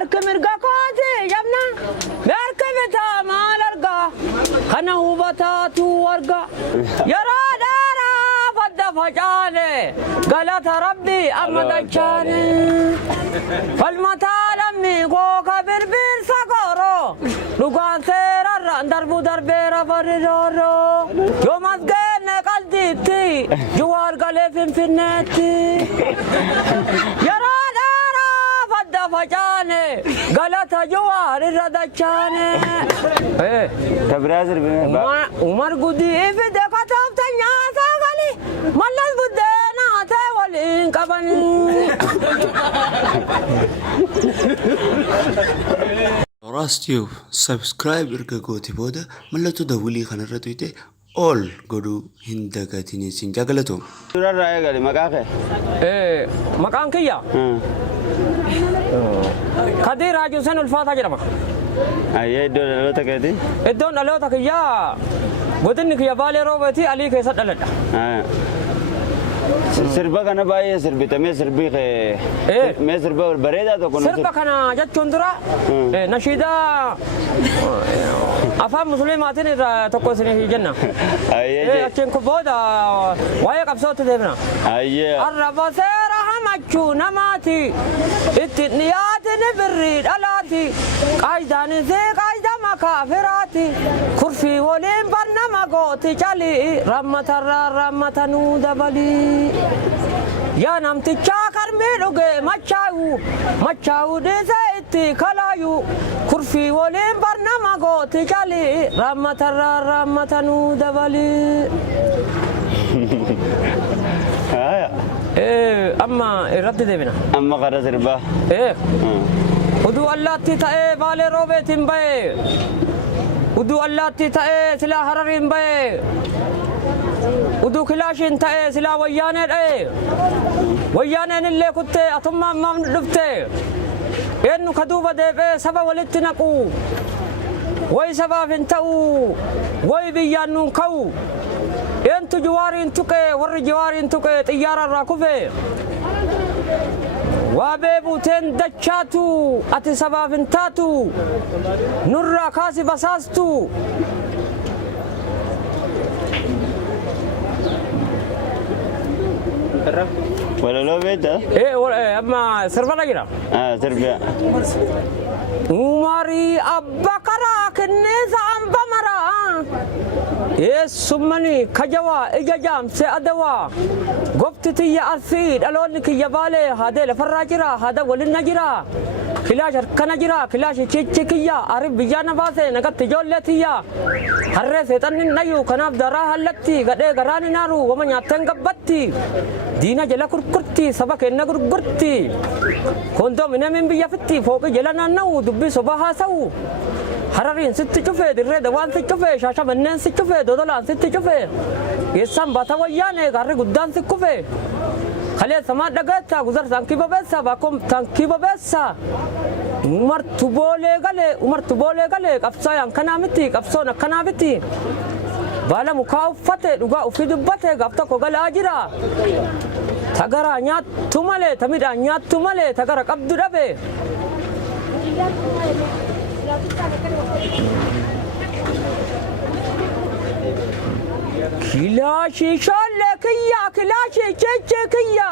harka mirga kooti jabna harka bitaa maal arga kana hubataatu arga yaraa dheeraa fadda facaane galata rabbi amma dachaane falmataa lammi kooka birbirsa kooro dhugaan seerarraan darbu darbeera baridoro yoomas geenne qaldiitti juwaar galee finfinneetti yaraa dheeraa fadda facaane galata juwaar irra dachaane umar gudii fide kataafta nyaataa gali mallas buddeenaa ta'e waliin qabanii Raastiyoo subscribe erga gootee booda mallattoo dawwilii kanarra tuyte all godhuu hin dagatiin isin jaagalatoom. Suurarraa eegali maqaa kee? Maqaan kiyya Kadir Raajuu Sen Ulfaataa jedhama. Ayyee iddoo dhaloota keeti? Iddoon dhaloota kiyyaa godinni kiyya Baalee Roobeetii Alii keessa dhaladha. Sirba kana baay'ee sirbitamee sirbii kee mee sirba bareedaa tokko sirba kana jechuun dura nashiidaa afaan musliimaatiin irraa tokko isin jenna. Achiin booda waa'ee qabsootti deemna. Arraba seera hamachuu namaati itti dhiyaatin birrii dhalaati qaayidaanis qaayida makaafiraati kurfii waliin barnama gooti calii rammatarraa rammatanuu dabalii. yaa namtichaa karmii dhugee machaa'u dhiisee itti kalaayu kurfii waliin barnama gooti calii rammatarraa rammatanuu dabalii. Amma irratti deebina. Amma qara sirbaa. Uduu allaatti ta'ee Baalee Roobeetiin bahee uduu allaatti ta'ee silaa Harariin bahee uduu kilaashiin ta'ee silaa wayyaanee dha'ee wayyaaneen illee kuttee atummaan maamni dhuftee eenyu ka duuba deebi'ee saba walitti naqu way sabaaf hin ta'u way biyyaan nuun ka'u eentu jawaariin tuqee warri jawaariin tuqee xiyyaararraa kufee waa beebuuteen dachaatu ati sabaaf hin taatu nurraa kaasi basaastu. Walaloo beektaa? Amma sirba jira. Sirba. Umarii abba karaa kenneessa amba maraa eessummani kajawaa ija jaamse adawaa gofti tiyya arsii dhaloonni kiyya Baalee haadee lafarraa jira haada walinna jira kilaash harkana jira kilaash chichi kiyya arif biyyaa na baase nagatti ijoollee tiyya harree seexanni nayu kanaaf daraa hallatti gadhee garaan hinaaru wama nyaatteen gabbatti diina jala kurkurti saba kenna gurgurti kondominiyeemiin biyya fitti fooqi jala naanna'u dubbii sobaa haasa'u Harariin sitti cufee dirree dawaan si cufee shaashamanneen si cufee dodolaan sitti cufee geessaan baata wayyaanee gaarri guddaan si kufee kalee samaa dhagaattaa guzar taankii bobeessaa baakoom taankii bobeessaa umartu boolee galee qabsaayaan kanaa miti qabsoon akkanaa miti baala mukaa uffate dhugaa ufii dubbate gaaf tokko galaa jira tagaraa nyaattu malee tamidhaan nyaattu malee tagara qabdu dhabe. Kilaashi sholle kiyya kilaashi cheche kiyya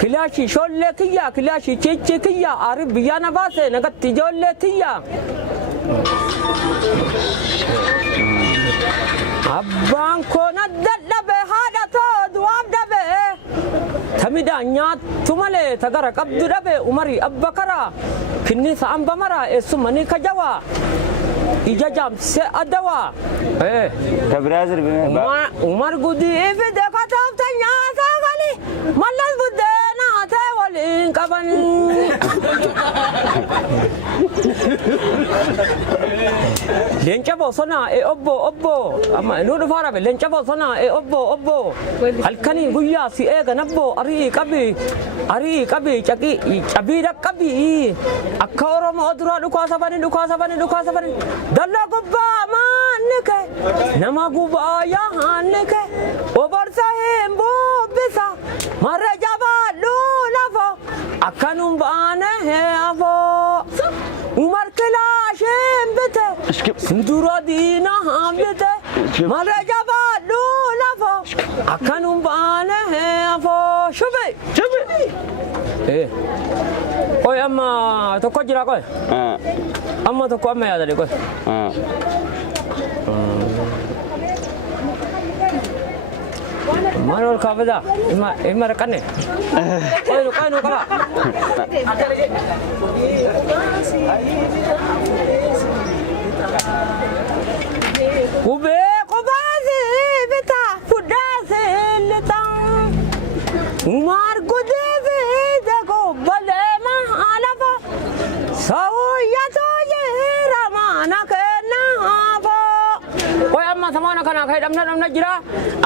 kilaashi sholle kiyya kilaashi cheche kiyya arif biyyaa na baase nagatti ijoollee tiyya. Abbaan koona dadhabe haadha too du'aaf dhabe tamidhaan nyaattu malee tagara qabdu dhabe umarii abba karaa kinniisa amba maraa eessummanii kajawaa ija jaamse adawaa. Kabiraa sirbaa. Umar gudii fide kataafta nyaataa gali mallas buddeenaa ta'e waliin qabanii. Leenca bosonaa obbo amma nu dhufaa rabe leenca bosonaa obbo halkanii guyyaa si eega nabbo arii qabi cabii dhaqqabi akka Oromoo duraa dhukaa sabanii dallaa gubbaa maanni kee nama gubbaa yaanni kee oborsa hin bubbisa marra jabaa luulafa akkanum baane hee afoo. Sindura diina hambite mara jabaadhu lafa akkanum baane afo shube. Koi amma tokko jira koi. Amma tokko amma yaadade koi. Manol kabada ima rakane. Koi no kala. Ube kobazi bita fudase letang Umar gudeve dago balema alafa Sauya toye ramana kena abo Koi amma samana kana kai damna jira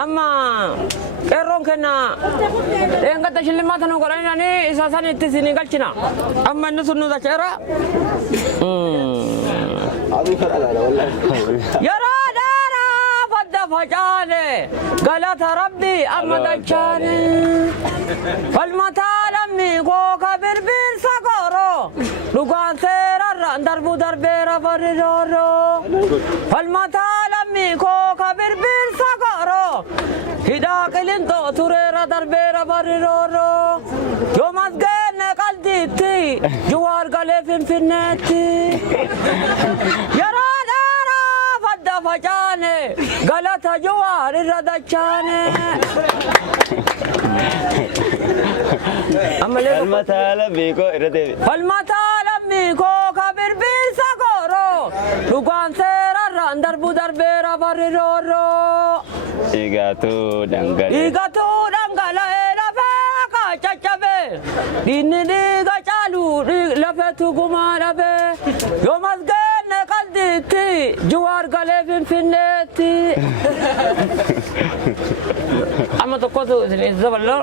amma kerong kena enga tashilima tanu korana ni isasani tisini galchina amma nusunu da chera Yara dara fadda fajane galata rabbi amma dachane falmata lammi ko kabir bir sagoro lugan serarra darbu darbera variroro falmata lammi ko kabir bir sagoro hida kelinto turera darbera variroro yomas gene qalditi juwar gale finfinneti Yara dara fadda fajane galata juwar radachane Falmata biko irate Falmata lamiko kabir bir sagoro lugan serarra darbu darbera variroro Igatu dangala elafe ka chachabe dinni diga chalu lafe tuguma lafe yomas gene qalditi juwar gale finfinneti amma tokko sini zaballo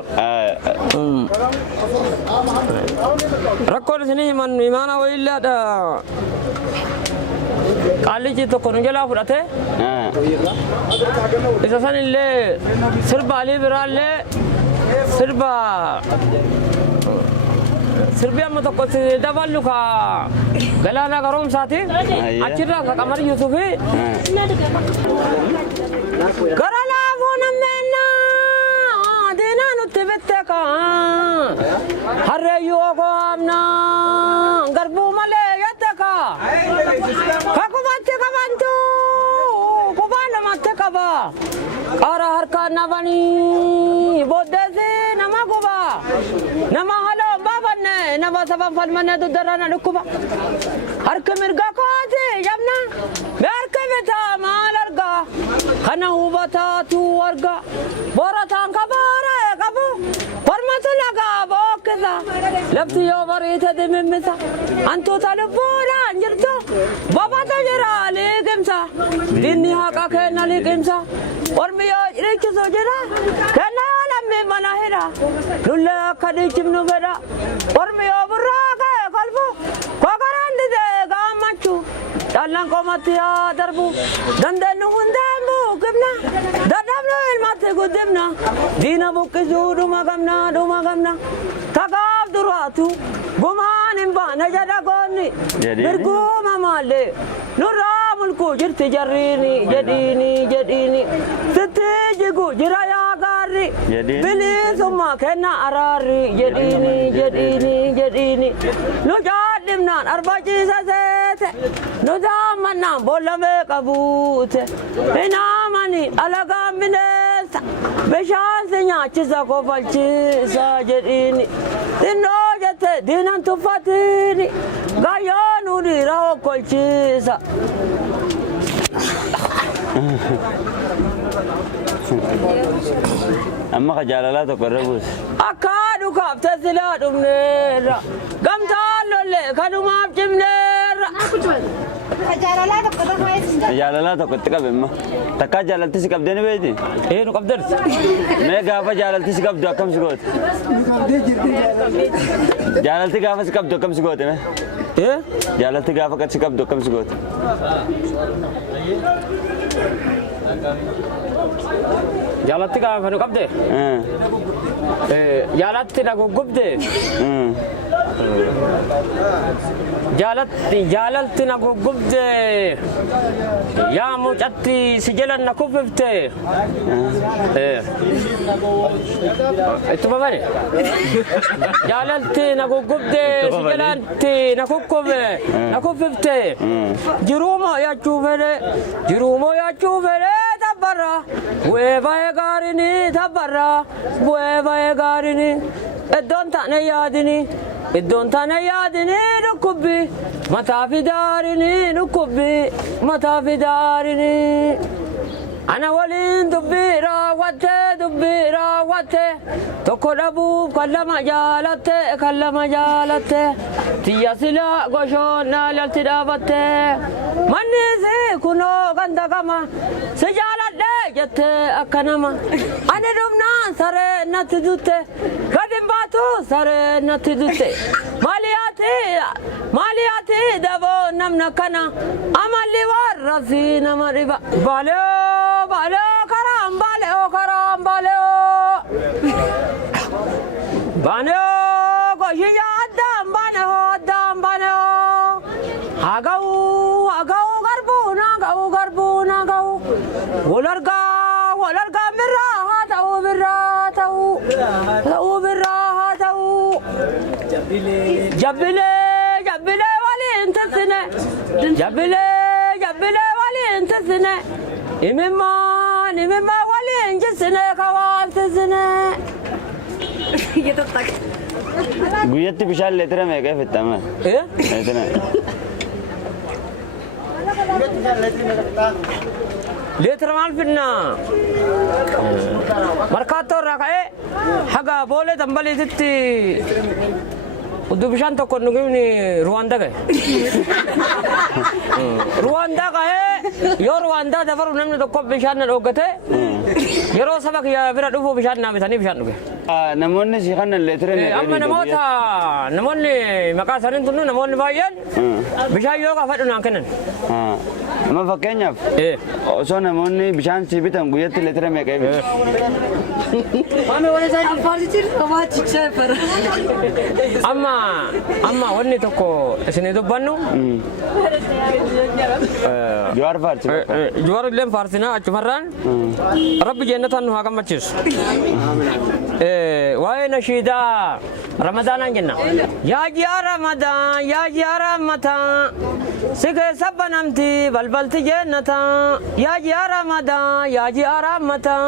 rakkoo sini imana wayilla da Kaliji tokko nujala fudhate isa sanillee sirba alii biraallee sirbi amma tokko daballu ka galaana garoomsaati achirraa ka qamar yusufi gara laafuu nammeenna diinaa nutti bitte ka harreeyyuu ogoamna garbuu malee yatte ka kubatti qabantu kubaa namatti qaba qara harkaan nabanii booddeesi nama guba nama haloo baafanne nama saban falmanne duddarrana dhukkuba harki mirga kooti jabna be harki bitaa maal arga kana hubataatu arga borataan kabaare qabu hormatu lagaa bookkisa lafti yoo bariite dimimmisa antuuta lubbuudhaan jirtu babata jira liqimsa dinni haqa kenna liqimsa ormi yoo richisu jira kenna lammi mana hidha lulle akka dhiichifnu fedha ormi yoo burraa kee kolfu kokoraan dide gaammachu dhallan qomatti haa darbu dandeenyu hundeen buuqibna dadhabnu ilmatti guddibna diina buqqisuu dhuma gamna takaaf duraatu gumaan hin baane jedha goonni mirguma maallee nurraa mulkuu jirti jarriini jedhiini sitti jigu jira yaa gaarri bilisummaa kenna araarri jedhiini nu jaadhimnaan arbaciisa seete nu daammannaan bollamee qabuute hinaamani alagaan bineensa bishaan si nyaachisa kofalchiisa jedhiini xinnoo jette diinan tuffatiini gayyoo nu dhiira okkolchiisa Amma kajalalaa tokko irra buuse. Akka dhukaafte silaa dhumneerra gamtaan lollee kanumaaf cimneerra. Jaalalaa tokko itti qabe immoo takkaa jaalalti si qabdee ni beekti? Nu qabdeerti. Mee gaafa jaalalti si qabdu akkam si goote? Jaalalti gaafa si qabdu akkam si goote mee? Jaalalti gaafa si qabdu akkam si goote? Jaalatti gaafa nu qabde jaalatti na guggubde jaalalti na gugubde yaa mucatti si jalan na kuffifte ittuma bane jaalalti na gugubde si jalanti na kuffifte jiruumoo yaachuu fedhe tabbarra bu'ee ba'ee gaarini tabbarra bu'ee ba'ee gaarini iddoon taane yaadini dhukkubbi mataa fi daarini ana waliin dubbii raawwatte tokko dhabuuf kan lama jaalatte tiyya silaa goshoon naalalti dhaabatte manni si kunoo ganda gama si jaaladhe jette akka nama ani dhumnaan saree natti dutte gadin baatu saree natti dutte maaliyaati daboo namna kana amalli warra si nama dhiba Baleo karam baleo Baneo goshiya adam baneo Agau garbuna gau Walarga mirra tau Jabile wali intasine Imimma wali injisine kawaltisine Guyyatti bishaan leetira meeqa fittama? Leetira. leetira maal finna markaatoo irraa ka'ee haga boolee dambaliititti uddu bishaan tokko nugimni Ruwaandaa ga'e. Ruwaandaa ga'ee yoo Ruwaandaa dabaru namni tokko bishaan na dhoggate yeroo saba kiyya bira dhufu bishaan naa bitanii bishaan dhuge. Namoonni si kana leetira meeqa? Amma namoonni maqaa isaanii tunnu namoonni baay'een bishaan yoo gaafadhu naan kennan. Amma fakkeenyaaf osoo namoonni bishaan si bitan guyyatti leetira meeqa bitu? Amma wanni tokko isin dubbannu Jawaar faarsi. Jawaar illee faarsinaa achumarraan Rabbi jannatan nu haa gammachiisu. Waa'ee nashiidaa Ramadaanaan jenna. Yaa ji'a Ramadaan si keessa banamti balbalti jannata. Yaa ji'a Ramadaan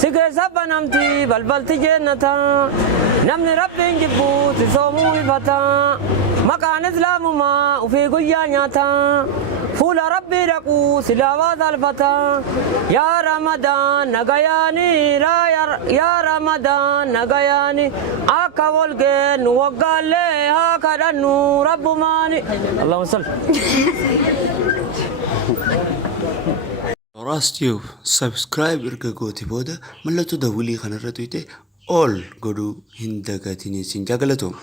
si keessa banamti balbalti jannata. Namni Rabbiin jibbuuti soomuu ifata. Maqaan islaamumaa ufii guyyaa nyaata. Fuula Rabbii dhaquu silaawaa salphata. Yaa Ramadaan nagayaani yaa Ramadaan nagayaani akka walgeen waggaallee haa kadhannu rabbumaani. Allahumma salli. Toraas tiyuuf subscribe erga gooti booda mallattoo dawwilii kanarra tuyte all godhuu hin dagatiin isin jaagalatoom.